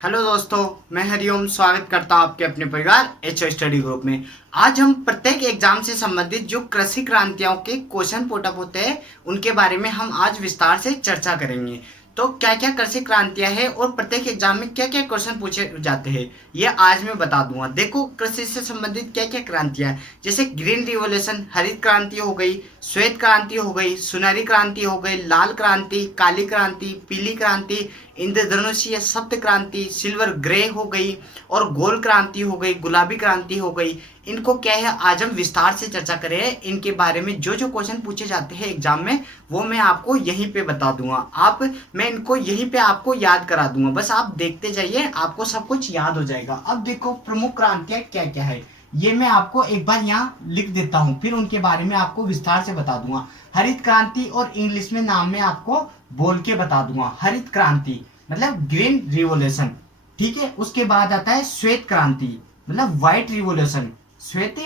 Hello दोस्तों, मैं हरिओम स्वागत करता हूं आपके अपने परिवार एचओ स्टडी ग्रुप में। आज हम प्रत्येक एग्जाम से संबंधित जो कृषि क्रांतियों के क्वेश्चन पुटअप होते हैं उनके बारे में हम आज विस्तार से चर्चा करेंगे। तो क्या क्या कृषि क्रांतियां हैं और प्रत्येक एग्जाम में क्या क्या क्वेश्चन पूछे जाते हैं ये आज मैं बता दूंगा। देखो, कृषि से संबंधित क्या क्या क्रांतियां हैं, जैसे ग्रीन रिवोल्यूशन, हरित क्रांति हो गई, श्वेत क्रांति हो गई, सुनहरी क्रांति हो गई, लाल क्रांति, काली क्रांति, पीली क्रांति, इंद्रधनुषीय सप्त क्रांति, सिल्वर ग्रे हो गई और गोल क्रांति हो गई, गुलाबी क्रांति हो गई। इनको क्या है, आज हम विस्तार से चर्चा करें। इनके बारे में जो जो क्वेश्चन पूछे जाते हैं एग्जाम में वो मैं आपको यहीं पे बता दूंगा। मैं इनको यहीं पे आपको याद करा दूंगा, बस आप देखते जाइए, आपको सब कुछ याद हो जाएगा। अब देखो, प्रमुख क्रांतियां क्या क्या है ये मैं आपको एक बार यहाँ लिख देता हूँ, फिर उनके बारे में आपको विस्तार से बता दूंगा। हरित क्रांति और इंग्लिश में नाम में आपको बोल के बता दूंगा। हरित क्रांति मतलब ग्रीन रिवोल्यूशन, ठीक है। उसके बाद आता है श्वेत क्रांति मतलब व्हाइट रिवोल्यूशन, श्वेत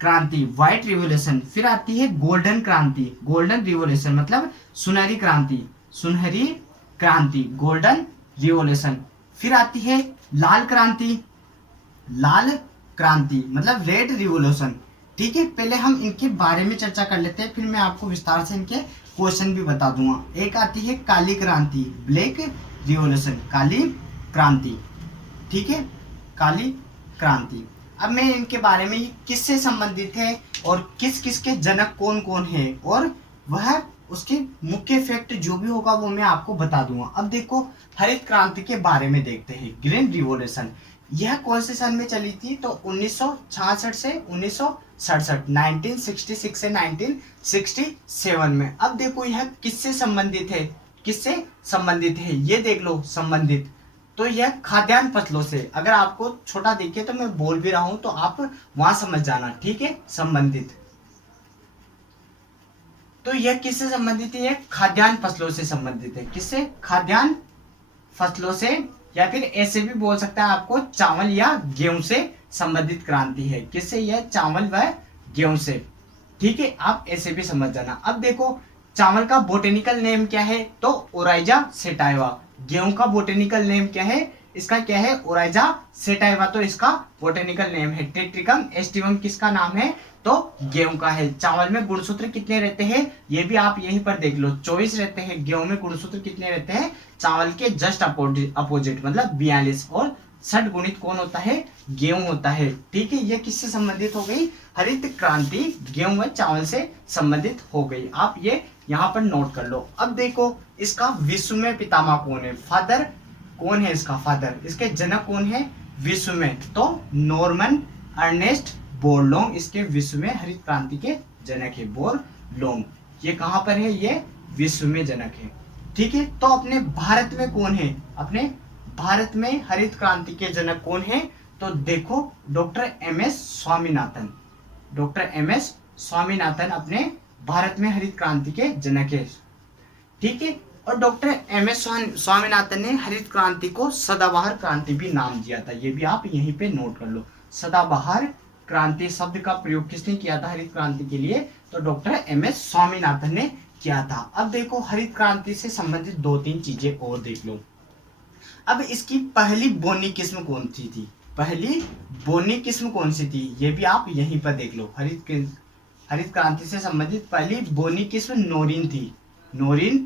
क्रांति व्हाइट रिवोल्यूशन। फिर आती है गोल्डन क्रांति, गोल्डन रिवोल्यूशन मतलब सुनहरी क्रांति, सुनहरी क्रांति गोल्डन रिवोल्यूशन। फिर आती है लाल क्रांति, लाल क्रांति मतलब रेड रिवोल्यूशन, ठीक है। पहले हम इनके बारे में चर्चा कर लेते हैं, फिर मैं आपको विस्तार से इनके क्वेश्चन भी बता दूंगा। एक आती है काली क्रांति, ब्लैक रिवोल्यूशन, काली क्रांति, ठीक है, काली क्रांति। अब मैं इनके बारे में किससे संबंधित है और किस किस के जनक कौन कौन है और वह उसके मुख्य इफेक्ट जो भी होगा वो मैं आपको बता दूंगा। अब देखो, हरित क्रांति के बारे में देखते हैं। ग्रीन रिवोल्यूशन यह कौन से सन में चली थी, तो 1966 से 1967, 1966 से 1967 में। अब देखो यह किससे संबंधित है, किससे संबंधित है ये देख लो। संबंधित तो यह खाद्यान्न फसलों से, अगर आपको छोटा दिखे तो मैं बोल भी रहा हूं तो आप वहां समझ जाना, ठीक है। संबंधित तो यह किससे संबंधित है, यह खाद्यान्न फसलों से संबंधित है। किससे, खाद्यान्न फसलों से, या फिर ऐसे भी बोल सकता है आपको चावल या गेहूं से संबंधित क्रांति है। किससे, यह चावल व गेहूं से, ठीक है, आप ऐसे भी समझ जाना। अब देखो, चावल का बोटेनिकल नेम क्या है, तो ओराइजा सेटाइवा। गेहूं का बोटेनिकल नेम क्या है, इसका क्या है, ओराइजा सेटाइवा, तो इसका बोटेनिकल नेम है। टेट्रिकम एस्टिवम किसका नाम है, तो गेहूं का है। चावल में गुणसूत्र कितने रहते हैं ये भी आप यहीं पर देख लो, 24 रहते हैं। गेहूं में गुणसूत्र कितने रहते हैं, चावल के जस्ट अपोजिट मतलब 42। और षट गुणित कौन होता है, गेहूं होता है, ठीक है। यह किससे संबंधित हो गई, हरित क्रांति गेहूं व चावल से संबंधित हो गई। आप ये यहाँ पर नोट कर लो। अब देखो, इसका विश्व में पितामह कौन है, फादर कौन है, इसका फादर, इसके जनक कौन है विश्व में, तो नॉर्मन अर्नेस्ट बोरलोंग इसके विश्व में हरित क्रांति के जनक है। बोरलोंग ये कहां पर है, ये विश्व में जनक है, ठीक है। तो अपने भारत में कौन है, अपने भारत में हरित क्रांति के जनक कौन है, तो देखो doctor M S Swaminathan, doctor M S Swaminathan अपने भारत में हरित क्रांति के जनक है, ठीक है। और डॉक्टर एम एस स्वामीनाथन ने हरित क्रांति को सदाबहार क्रांति भी नाम दिया था, ये भी आप यहीं पे नोट कर लो। सदाबहार क्रांति शब्द का प्रयोग किसने किया था हरित क्रांति के लिए, तो डॉक्टर एम एस स्वामीनाथन ने किया था। अब देखो, हरित क्रांति से संबंधित दो तीन चीजें और देख लो। अब इसकी पहली बोनी किस्म कौन सी थी, पहली बोनी किस्म कौन सी थी ये भी आप यहीं पर देख लो। हरित क्रांति से संबंधित पहली बोनी किस्म नोरिन थी, नोरिन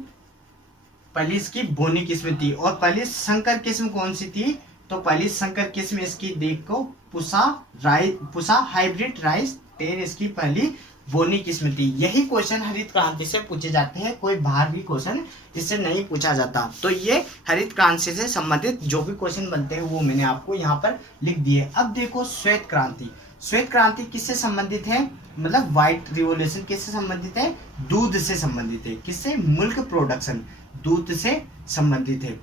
पहली इसकी बोनी किस्म थी। और पहली संकर किस्म कौन सी थी, तो पहली संकर किस्म इसकी देखो पुसा हाइब्रिड राइस 10 इसकी पहली बोनी किस्म थी। यही क्वेश्चन हरित क्रांति से पूछे जाते हैं, कोई बाहर भी क्वेश्चन इससे नहीं पूछा जाता। तो ये हरित क्रांति से संबंधित जो भी क्वेश्चन बनते हैं वो मैंने आपको यहाँ पर लिख दिए। अब देखो, श्वेत क्रांति, श्वेत क्रांति किससे संबंधित है, मतलब व्हाइट रिवोल्यूशन किससे संबंधित है, दूध से संबंधित है। किससे, मिल्क प्रोडक्शन, दूध से संबंधित है,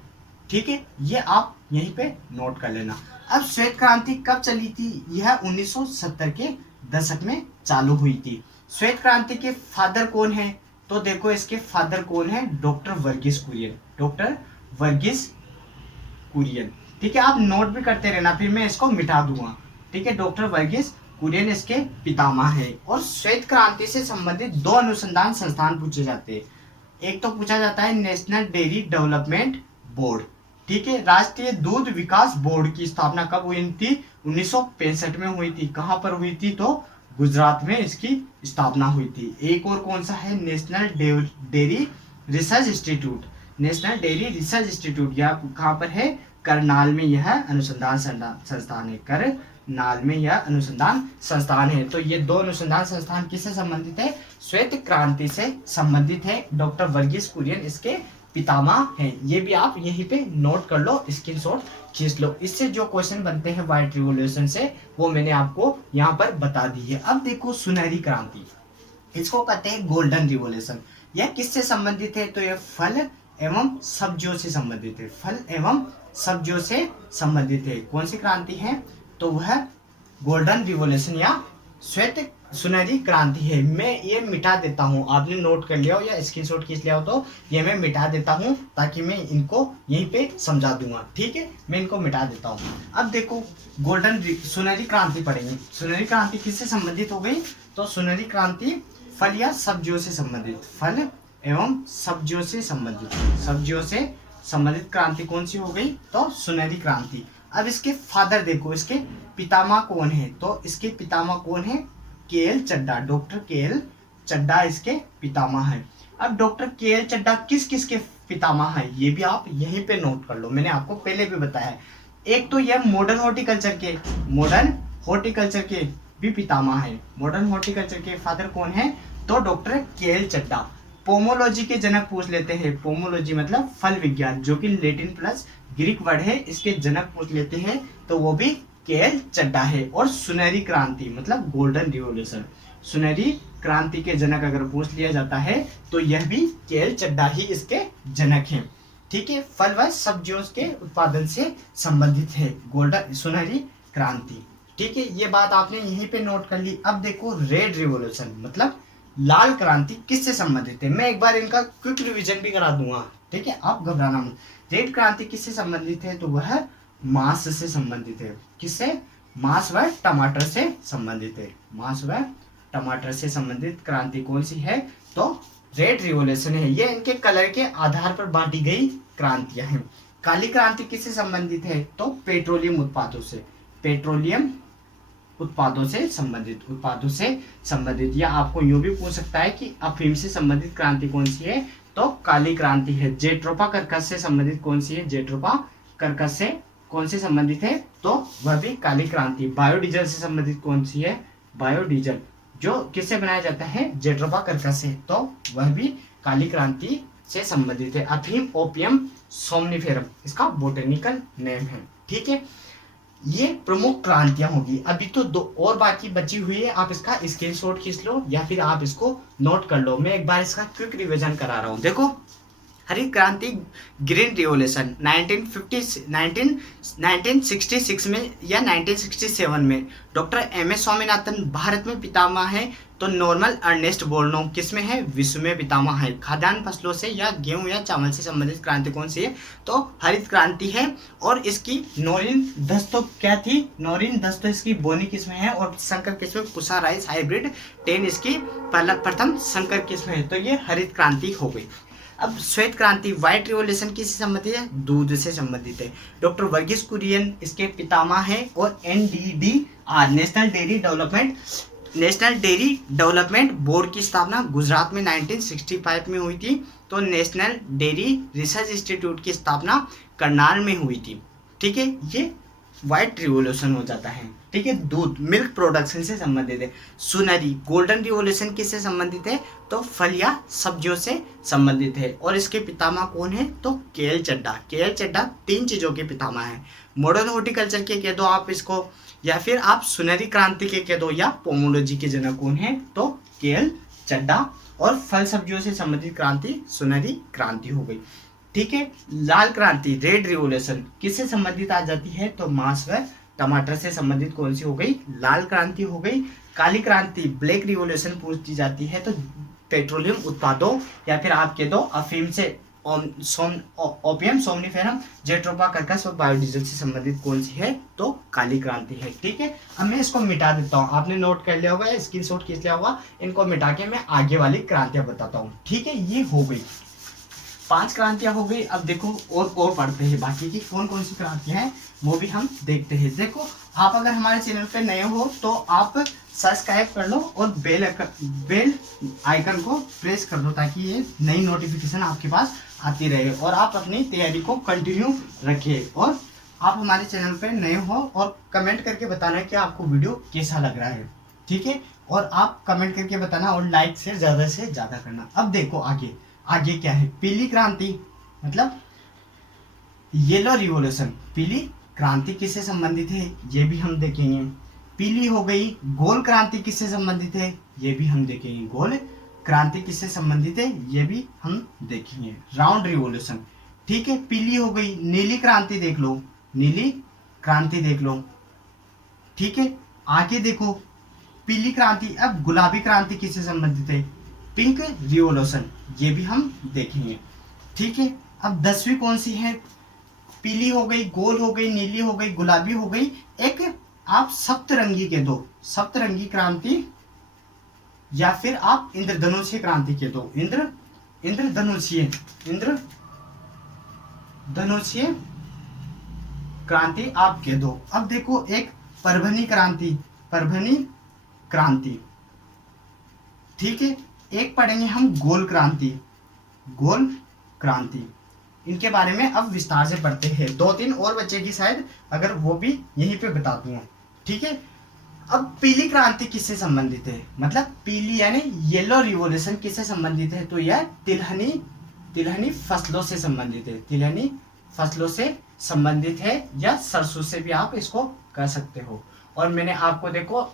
ठीक है। ये आप यहीं पे नोट कर लेना। अब श्वेत क्रांति कब चली थी, यह 1970 के दशक में चालू हुई थी। श्वेत क्रांति के फादर कौन है, तो देखो इसके फादर कौन है, डॉक्टर वर्गीस कुरियन, डॉक्टर वर्गीस कुरियन, ठीक है। आप नोट भी करते रहना, फिर मैं इसको मिटा दूंगा, ठीक है। डॉक्टर वर्गीस कुरियन इसके पितामह है। और श्वेत क्रांति से संबंधित दो अनुसंधान संस्थान पूछे जाते हैं। एक तो पूछा जाता है नेशनल डेयरी डेवलपमेंट बोर्ड, ठीक है। राष्ट्रीय दूध विकास बोर्ड की स्थापना कब हुई थी? 1965 में हुई थी। कहां पर हुई थी? तो गुजरात में इसकी स्थापना हुई थी। एक और कौन सा है? National dairy research institute. National dairy research institute यह कहां पर है? करनाल में यह अनुसंधान संस्थान है। करनाल में यह अनुसंधान संस्थान है। तो ये दो अनुसंधान संस्थान किससे संबंधित है? श्वेत क्रांति से संबंधित है। डॉक्टर वर्गीस कुरियन इसके पितामह हैं। ये भी आप यहीं पे नोट कर लो, स्क्रीनशॉट खींच लो। इससे जो क्वेश्चन बनते हैं व्हाइट रिवॉल्यूशन से वो मैंने आपको यहाँ पर बता दी है। अब देखो सुनहरी क्रांति, इसको कहते हैं गोल्डन रिवॉल्यूशन। यह किससे संबंधित है? तो यह फल एवं सब्जियों से संबंधित है। फल एवं सब्जियों से संबंधित है। कौन सी क्रांति है? तो वह गोल्डन रिवॉल्यूशन या श्वेत सुनहरी क्रांति है। मैं ये मिटा देता हूँ, आपने नोट कर लिया हो या स्क्रीनशॉट खींच लिया हो तो ये मैं मिटा देता हूँ ताकि मैं इनको यहीं पे समझा दूंगा। ठीक है, मैं इनको मिटा देता हूँ। अब देखो गोल्डन सुनहरी क्रांति पढ़ेंगे। सुनहरी क्रांति किससे संबंधित हो गई? तो सुनहरी क्रांति फल या सब्जियों से संबंधित, फल एवं सब्जियों से संबंधित, सब्जियों से संबंधित क्रांति कौन सी हो गई? तो सुनहरी क्रांति। अब इसके फादर देखो, इसके पितामह कौन है? तो इसके पितामह कौन है? K L. Chadda. Doctor K L. Chadda इसके पितामह है। अब डॉक्टर के.एल. चड्डा किस किस के पितामह है? ये भी आप यहीं पे नोट कर लो, मैंने आपको पहले भी बताया है। एक तो यह मॉडर्न हॉर्टिकल्चर के भी पितामह है। मॉडर्न हॉर्टिकल्चर के फादर कौन है? तो डॉक्टर के.एल. चड्डा। पोमोलॉजी के जनक पूछ लेते हैं। पोमोलॉजी मतलब फल विज्ञान, जो कि लैटिन प्लस ग्रीक वर्ड है, इसके जनक पूछ लेते हैं तो वो भी के.एल. चड्डा है। और सुनहरी क्रांति मतलब गोल्डन रिवॉल्यूशन, सुनहरी क्रांति के जनक अगर पूछ लिया जाता है तो यह भी के.एल. चड्डा ही इसके जनक हैं। ठीक है, फल व सब्जियों के उत्पादन से संबंधित है गोल्डन सुनहरी क्रांति। ठीक है, ये बात आपने यहीं पे नोट कर ली। अब देखो रेड रिवॉल्यूशन मतलब लाल क्रांति किससे संबंधित है? मैं एक बार इनका क्विक रिवीजन भी करा दूंगा। ठीक है, आप घबराना मत। रेड क्रांति किससे संबंधित है? तो वह मांस से संबंधित है। किससे? मांस व टमाटर से संबंधित है। मांस व टमाटर से संबंधित क्रांति कौन सी है? तो रेड रिवॉल्यूशन है। ये इनके कलर के आधार पर बांटी गई क्रांतियां हैं। काली क्रांति किससे संबंधित है? तो पेट्रोलियम उत्पादों से, पेट्रोलियम उत्पादों से संबंधित। या आपको यूं भी पूछ सकता है कि अफीम से संबंधित क्रांति कौन सी है? तो काली क्रांति है। जेट्रोपा कर्कश से संबंधित कौन सी है? जेट्रोपा कर्कश से कौन से संबंधित है? तो वह भी काली क्रांति। बायोडीजल से संबंधित कौन सी है? बायोडीजल जो किससे बनाया जाता है? जेट्रोपा कर्कश से, तो वह भी काली क्रांति से संबंधित है। अफीम ओपियम सोमनिफेरम इसका बोटेनिकल नेम है। ठीक है, ये प्रमुख क्रांतियां होगी। अभी तो दो और बाकी बची हुई है, आप इसका स्क्रीनशॉट खींच लो या फिर आप इसको नोट कर लो। मैं एक बार इसका क्विक रिवीजन करा रहा हूँ। देखो हरित क्रांति ग्रीन रिवॉल्यूशन 1966 में या 1967 में डॉक्टर एम.एस. स्वामीनाथन भारत में पितामह है। तो नॉर्मल अर्नेस्ट बोर्नो किस में है? विश्व में पितामह है। खाद्यान्न फसलों से या गेहूं या चावल से संबंधित क्रांति कौन सी है? तो हरित क्रांति है। और इसकी नॉरिन दस्तो क्या थी? नॉरिन दस्तो इसकी बोनी किस्म है और संकर किस्म पुसा राइस हाइब्रिड 10 इसकी प्रथम संकर किस्म है। तो ये हरित क्रांति हो गई। अब श्वेत क्रांति व्हाइट रिवॉल्यूशन किससे संबंधित है? दूध से संबंधित है। डॉक्टर वर्गीस कुरियन इसके पितामह है। और NDDR national dairy development board की स्थापना गुजरात में 1965 में हुई थी। तो नेशनल डेयरी रिसर्च इंस्टीट्यूट की स्थापना करनाल में हुई थी। ठीक है, ये व्हाइट रिवॉल्यूशन हो जाता है। ठीक है, दूध मिल्क प्रोडक्शन से संबंधित है। सुनहरी गोल्डन रिवॉल्यूशन किससे संबंधित है? तो फल या सब्जियों से संबंधित है। और इसके पितामह कौन है? तो के.एल. चड्डा। के.एल. चड्डा 3 चीजों के पितामह है। मॉडर्न हॉर्टिकल्चर के कह दो आप इसको, या फिर आप सुनहरी क्रांति के कह दो, या पोमोलॉजी के जनक कौन है? तो के.एल. चड्डा। और फल सब्जियों से संबंधित क्रांति सुनहरी क्रांति हो गई। ठीक है, लाल क्रांति रेड रिवॉल्यूशन किससे संबंधित आ जाती है? तो मांस व टमाटर से संबंधित कौन सी हो गई? लाल क्रांति हो गई। काली क्रांति ब्लैक रिवॉल्यूशन पूछी जाती है तो पेट्रोलियम उत्पादों या फिर आप कह दो अफीम से ओपियम सोमनिफेरम जेट्रोपा कर्कश और बायोडीजल से संबंधित कौन सी है? तो काली क्रांति है। ठीक है, अब मैं इसको मिटा देता हूँ। आपने नोट कर लिया होगा या स्क्रीनशॉट खींच लिया होगा। इनको मिटा के मैं आगे वाली क्रांतियां बताता हूँ। ठीक है, ये हो गई। 5 क्रांतियां हो गई। अब देखो और पढ़ते हैं बाकी की कौन कौन सी क्रांतियां हैं, वो भी हम देखते हैं। देखो आप अगर हमारे चैनल पे नए हो तो आप सब्सक्राइब कर लो और बेल आइकन को प्रेस कर दो ताकि ये नई नोटिफिकेशन आपके पास आती रहे और आप अपनी तैयारी को कंटिन्यू रखिए। और आप हमारे चैनल पे नए हो और कमेंट करके बताना कि आपको वीडियो कैसा लग रहा है, ठीक है। और आप कमेंट करके बताना और लाइक से ज़्यादा करना। अब देखो आगे आगे क्या है, पीली क्रांति मतलब येलो रिवॉल्यूशन। पीली क्रांति किससे संबंधित है ये भी हम देखेंगे। पीली हो गई। गोल क्रांति किससे संबंधित है ये भी हम देखेंगे। गोल क्रांति किससे संबंधित है ये भी हम देखेंगे। राउंड रिवॉल्यूशन, ठीक है। पीली हो गई। नीली क्रांति देख लो, नीली क्रांति देख लो, ठीक है। आगे देखो पीली क्रांति। अब गुलाबी क्रांति किससे संबंधित है, पिंक रिवॉल्यूशन, ये भी हम देखेंगे, ठीक है। अब 10वीं कौन सी है, पीली हो गई, गोल हो गई, नीली हो गई, गुलाबी हो गई। एक आप सप्तरंगी के दो, सप्तरंगी क्रांति या फिर आप इंद्रधनुषीय क्रांति के दो। इंद्रधनुषीय क्रांति आप के दो। अब देखो एक परभनी क्रांति, ठीक है। एक पढ़ेंगे हम गोल क्रांति। इनके बारे में अब विस्तार से पढ़ते हैं। 2-3 और बचेगी शायद, अगर वो भी यहीं पे बता दूंगा, ठीक है। अब पीली क्रांति किससे संबंधित है, मतलब पीली यानी येलो रिवॉल्यूशन किससे संबंधित है, तो यह तिलहनी फसलों से संबंधित है। तिलहनी फसलों से संबंधित है या सरसों से भी आप इसको कर सकते हो। और मैंने आपको देखो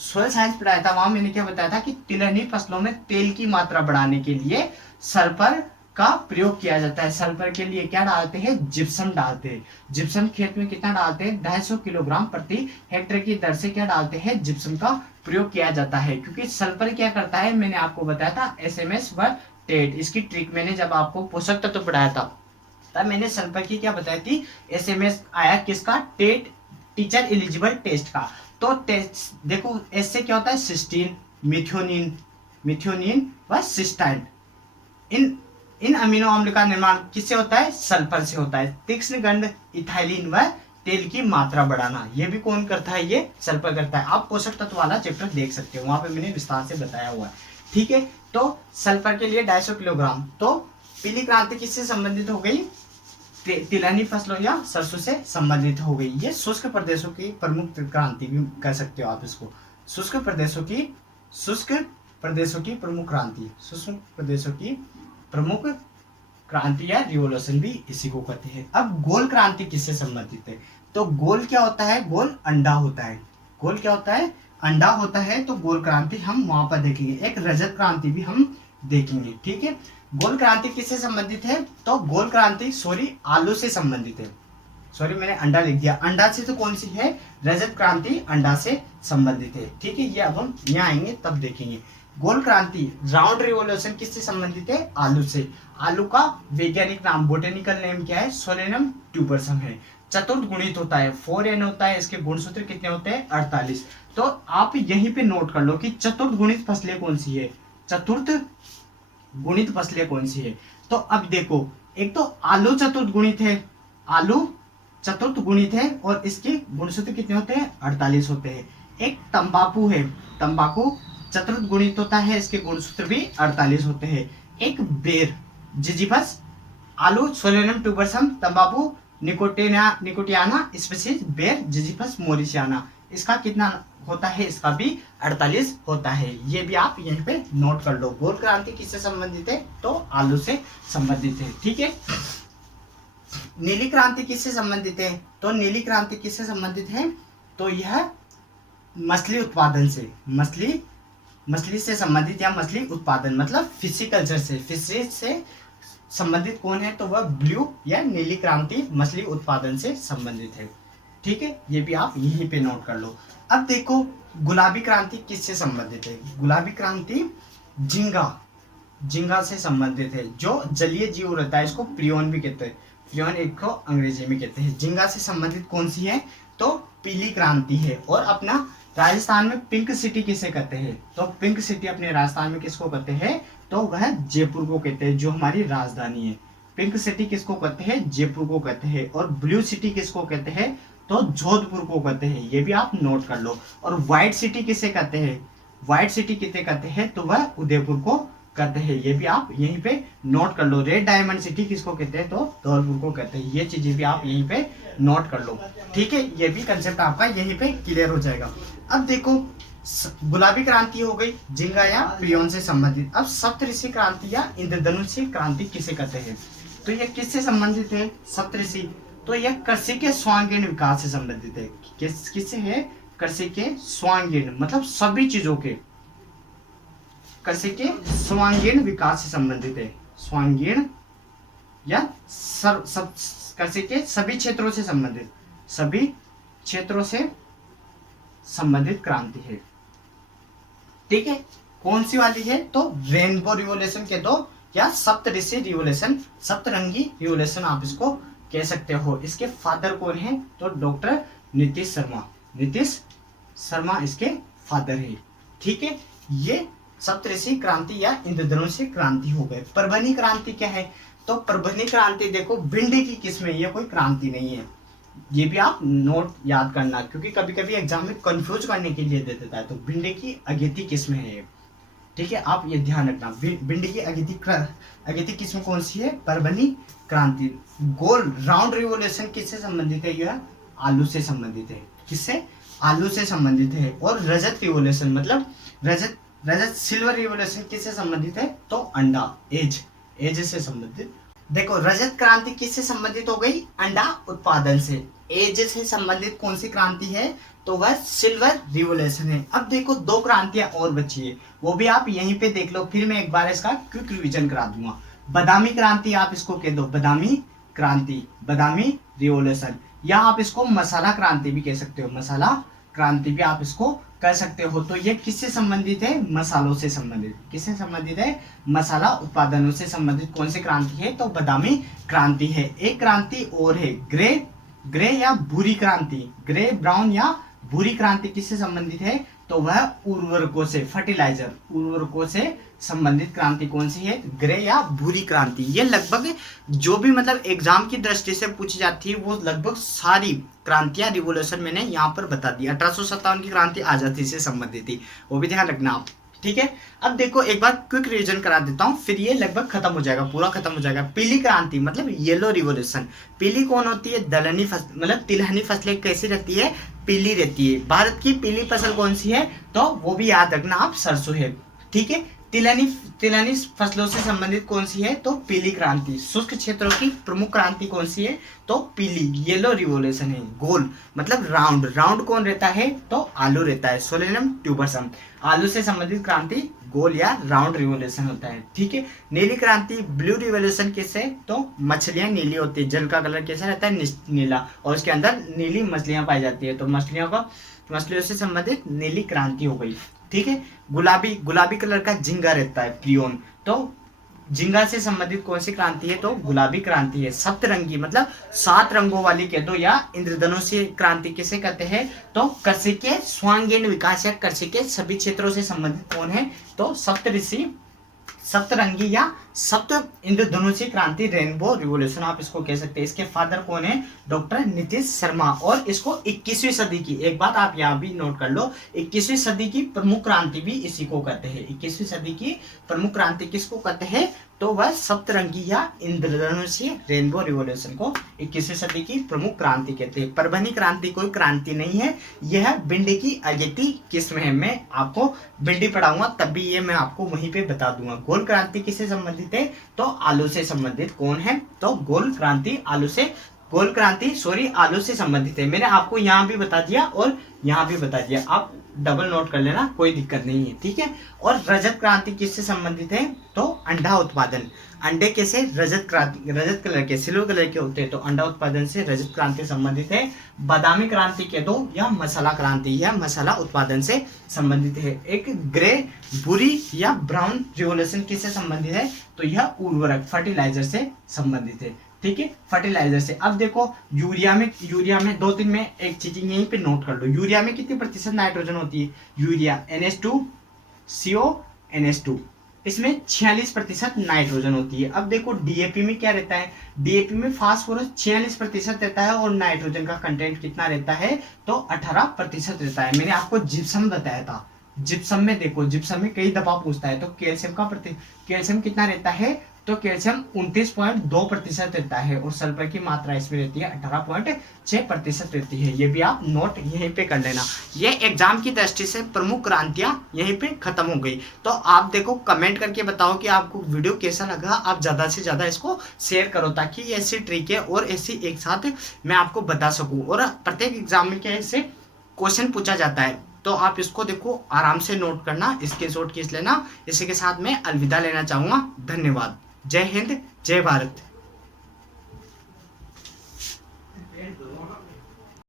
सोयल साइंस पढ़ाया था, वहां मैंने क्या बताया था कि तिलहनी फसलों में तेल की मात्रा बढ़ाने के लिए सल्फर का प्रयोग किया जाता है। सल्फर के लिए क्या डालते हैं, जिप्सम डालते हैं। जिप्सम खेत में कितना डालते हैं, 250 किलोग्राम प्रति हेक्टेयर की दर से क्या डालते हैं, जिप्सम का प्रयोग किया जाता है। क्योंकि सल्फर क्या करता है, मैंने आपको बताया था एसएमएस व टेट, इसकी ट्रिक मैंने जब आपको पोषक तत्व पढ़ाया था तब मैंने सल्फर की क्या बताई थी, एसएमएस आया किसका, टेट टीचर एलिजिबल टेस्ट का। तो टेस्ट देखो इससे क्या होता है, सिस्टीन, मिथ्योनिन व सिस्टाइन, इन अमीनो अम्ल का निर्माण किससे होता है, सल्फर से होता है। तीक्ष्ण गंध, इथाइलिन व तेल की मात्रा बढ़ाना, ये भी कौन करता है, ये सल्फर करता है। आप पोषक तत्व वाला चैप्टर देख सकते हो, वहां पे मैंने विस्तार से बताया हुआ है, ठीक है। तो सल्फर के लिए 250 किलोग्राम। तो पीली क्रांति किससे संबंधित हो गई, तिलहनी फसलों या सरसों से संबंधित हो गई। ये शुष्क प्रदेशों की प्रमुख क्रांति भी कह सकते हो आप इसको, शुष्क प्रदेशों की प्रमुख क्रांति या रिवॉल्यूशन भी इसी को कहते हैं। अब गोल क्रांति किससे संबंधित है, तो गोल क्या होता है, गोल अंडा होता है। गोल क्या होता है, अंडा होता है। तो गोल क्रांति हम वहां पर देखेंगे। एक रजत क्रांति भी हम देखेंगे, ठीक है। गोल क्रांति किससे संबंधित है, तो गोल क्रांति आलू से संबंधित है। मैंने अंडा लिख दिया, अंडा से तो कौन सी है, रजत क्रांति अंडा से संबंधित है, ठीक है। ये अब हम यहाँ आएंगे तब देखेंगे। गोल क्रांति राउंड रिवॉल्यूशन किससे संबंधित है, आलू से। आलू का वैज्ञानिक नाम, बोटेनिकल नेम क्या है, सोलेनम ट्यूबरसम है। चतुर्थ गुणित होता है, 4n होता है। इसके गुणसूत्र कितने होते हैं, 48। तो आप यहीं पे नोट कर लो कि चतुर्थ गुणित फसलें कौन सी है, तो अब देखो एक तो आलू चतुर्थ गुणित है और इसके गुणसूत्र कितने होते हैं, 48 होते हैं। एक तंबाकू है, तंबाकू चतुर्थ गुणित होता है, इसके गुणसूत्र भी 48 होते हैं। एक बेर, जिजिफस, आलू सोलेनम ट्यूबरसम, तंबाकू निकोटियाना स्पीशीज, बेर जिजिफस मोरिसियाना, इसका कितना होता है, इसका भी 48 होता है। ये भी आप यहीं पे नोट कर लो। गोल क्रांति किससे संबंधित है, तो आलू से संबंधित है, ठीक है। नीली क्रांति किससे संबंधित है, तो नीली क्रांति किससे संबंधित है, तो यह मछली उत्पादन से, मछली से संबंधित या मछली उत्पादन मतलब फिशिकल्चर से, फिशरीज से संबंधित कौन है, तो वह ब्लू या नीली क्रांति मछली उत्पादन से संबंधित है, ठीक है। ये भी आप यहीं पे नोट कर लो। अब देखो गुलाबी क्रांति किससे संबंधित है, गुलाबी क्रांति झींगा से संबंधित है। जो जलीय जीव रहता है इसको प्रियोन भी कहते हैं, प्रियोन एक को अंग्रेजी में कहते हैं। झींगा से संबंधित कौन सी है, तो पीली क्रांति है। और अपना राजस्थान में पिंक सिटी किसे कहते हैं, तो पिंक सिटी अपने राजस्थान में किसको कहते हैं, तो वह जयपुर को कहते हैं, जो हमारी राजधानी है। पिंक सिटी किसको कहते हैं? जयपुर को कहते हैं। और ब्लू सिटी किसको कहते हैं? तो जोधपुर को कहते हैं। ये भी आप नोट कर लो। और व्हाइट सिटी किसे कहते हैं? व्हाइट सिटी किसे कहते हैं? तो वह उदयपुर को कहते हैं। ये भी आप यहीं पे नोट कर लो। रेड डायमंड सिटी किसको कहते हैं? तो धौलपुर को कहते हैं। ये चीजें भी आप यहीं पे नोट कर लो, ठीक है। ये भी कंसेप्ट आपका यहीं पे क्लियर हो जाएगा। अब देखो, गुलाबी क्रांति हो गई जिंगा या पियोन से संबंधित। अब सप्तऋषि क्रांति या इंद्रधनुषी क्रांति किसे कहते हैं? तो ये किससे संबंधित है? सप्तऋषि, तो यह कृषि के स्वांगीण विकास से संबंधित है। किससे है? कृषि के स्वांगीण, मतलब सभी चीजों के, कृषि के स्वांगीण विकास से संबंधित है। स्वांगीण या कृषि के सभी क्षेत्रों से संबंधित, सभी क्षेत्रों से संबंधित क्रांति है, ठीक है। कौन सी वाली है? तो रेनबो रिवोल्यूशन के दो, या सप्तऋषि रिवोल्यूशन, सप्तरंगी रिवोल्यूशन आप इसको कह सकते हो। इसके फादर कौन है? तो डॉक्टर नीतीश शर्मा। नीतीश शर्मा इसके फादर है, ठीक है। ये सप्तऋषि क्रांति या इंद्रधनुषी क्रांति हो गए। परभनी क्रांति क्या है? तो परभनी क्रांति देखो भिंडी की किस्म है, ये कोई क्रांति नहीं है। ये भी आप नोट याद करना, क्योंकि कभी कभी एग्जाम में कंफ्यूज करने के लिए दे देता है। तो भिंडी की अगेती किस्म है ये, ठीक है। आप ये ध्यान रखना, भिंडी की अगेती किस्म कौन सी है? परभनी क्रांति। गोल राउंड रिवोल्यूशन किससे संबंधित है? यह आलू से संबंधित है। किससे? आलू से संबंधित है। और रजत रिवोल्यूशन, मतलब रजत सिल्वर रिवोल्यूशन किससे संबंधित है? तो अंडा, एज से संबंधित। देखो, रजत क्रांति किससे संबंधित हो गई? अंडा उत्पादन से। एज से संबंधित कौन सी क्रांति है? तो वह सिल्वर रिवोल्यूशन है। अब देखो, दो क्रांतियां और बची है, वो भी आप यहीं पे देख लो, फिर मैं एक बार इसका क्विक रिवीजन करा दूंगा। बादामी क्रांति आप इसको कह दो, बादामी क्रांति, बादामी रिवोल्यूशन, या आप इसको मसाला क्रांति भी कह सकते हो, मसाला क्रांति भी आप इसको कह सकते हो। तो ये किससे संबंधित है? मसालों से संबंधित। किससे संबंधित है? मसाला उत्पादनों से संबंधित कौन सी क्रांति है? तो बादामी क्रांति है। एक क्रांति और है, ग्रे या भूरी क्रांति, ग्रे ब्राउन या भूरी क्रांति किससे संबंधित है? तो वह उर्वरकों से, फर्टिलाइजर, उर्वरकों से संबंधित क्रांति कौन सी है? ग्रे या भूरी क्रांति। ये लगभग जो भी मतलब एग्जाम की दृष्टि से पूछी जाती है, वो लगभग सारी क्रांतियां, रिवोल्यूशन मैंने यहाँ पर बता दी। 1857 की क्रांति आजादी से संबंधित थी, वो भी ध्यान रखना आप, ठीक है। अब देखो, एक बार क्विक रिवीजन करा देता हूँ, फिर ये लगभग खत्म हो जाएगा, पूरा खत्म हो जाएगा। पीली क्रांति मतलब येलो रिवोल्यूशन। पीली कौन होती है? दलहनी फसल, मतलब तिलहनी फसलें कैसी रहती है? पीली रहती है। भारत की पीली फसल कौन सी है? तो वो भी याद रखना आप, सरसों है, ठीक है। तिलहनी फसलों से संबंधित कौन सी है? तो पीली क्रांति। शुष्क क्षेत्रों की प्रमुख क्रांति कौन सी है? तो पीली, येलो रिवोल्यूशन है। गोल मतलब राउंड कौन रहता है? तो आलू रहता है। सोलेनम ट्यूबरसम, आलू से संबंधित क्रांति गोल या राउंड रिवोल्यूशन होता है, ठीक है। नीली क्रांति, ब्लू रिवोल्यूशन किससे? तो मछलियां नीली होती है, जल का कलर कैसा रहता है? नीला, और उसके अंदर नीली मछलियां पाई जाती है, तो मछलियों से संबंधित नीली क्रांति हो गई, ठीक है। गुलाबी कलर का झींगा रहता है, प्रियोन, तो झींगा से संबंधित कौन सी क्रांति है? तो गुलाबी क्रांति है। सप्तरंगी मतलब 7 रंगों वाली कह दो, या इंद्रधनुषी क्रांति किसे कहते हैं? तो कृषि के स्वांगीण विकास या कृषि के सभी क्षेत्रों से संबंधित कौन है? तो सप्तरंगी या सप्त इंद्रधनुषी क्रांति, रेनबो रिवोल्यूशन आप इसको कह सकते हैं। इसके फादर कौन है? डॉक्टर नीतीश शर्मा। और इसको 21वीं सदी की, एक बात आप यहाँ भी नोट कर लो, 21वीं सदी की प्रमुख क्रांति भी इसी को कहते हैं। 21वीं सदी की प्रमुख क्रांति किसको कहते हैं? तो वह सप्तरंगी या इंद्रधनुषी रेनबो रिवोल्यूशन को 21वीं सदी की प्रमुख क्रांति कहते हैं। परभनी क्रांति कोई क्रांति नहीं है, यह भिंडी की अगेती किस्म है। मैं आपको भिंडी पढ़ाऊंगा तब भी ये मैं आपको वहीं पे बता दूंगा। गोल क्रांति किससे संबंधित है? तो आलू से संबंधित। कौन है? तो आलू से संबंधित है। मैंने आपको यहाँ भी बता दिया और यहाँ भी बता दिया, आप डबल नोट कर लेना, कोई दिक्कत नहीं है, ठीक है। और रजत क्रांति किससे संबंधित है? तो अंडा उत्पादन। अंडे कैसे? रजत कलर के, सिल्वर कलर के होते हैं, तो अंडा उत्पादन से रजत क्रांति संबंधित है। बादामी क्रांति के दो, या मसाला क्रांति, या मसाला उत्पादन से संबंधित है। एक ग्रे, भूरी या ब्राउन रिवोल्यूशन किससे संबंधित है? तो यह उर्वरक, फर्टिलाइजर से संबंधित है, ठीक है, फर्टिलाइजर से। अब देखो, यूरिया में 2-3 में एक चीज यहीं पे नोट कर लो। यूरिया में कितनी प्रतिशत नाइट्रोजन होती है? यूरिया NH2CO NH2, इसमें 46% नाइट्रोजन होती है। अब देखो डीएपी में क्या रहता है, डीएपी में फास्फोरस 46% रहता है और नाइट्रोजन का कंटेंट कितना रहता है, तो 18% रहता है। मैंने आपको जिप्सम बताया था, जिप्सम में देखो, जिप्सम में कई दफा पूछता है, तो कैल्शियम कितना रहता है, तो कैल्शियम 29.2% रहता है और सल्फर की मात्रा इसमें रहती है 18.6% रहती है। ये भी आप नोट यहीं पे कर लेना। ये एग्जाम की दृष्टि से प्रमुख क्रांतियां यहीं पे खत्म हो गई। तो आप देखो, कमेंट करके बताओ कि आपको वीडियो कैसा लगा। आप ज्यादा से ज्यादा इसको शेयर करो ताकि ऐसी ट्रिक है और ऐसी एक साथ मैं आपको बता सकूं। और प्रत्येक एग्जाम में क्या ऐसे क्वेश्चन पूछा जाता है, तो आप इसको देखो आराम से नोट करना, स्क्रीनशॉट खींच लेना। इसी के साथ मैं अलविदा लेना चाहूंगा। धन्यवाद। जय हिंद, जय भारत।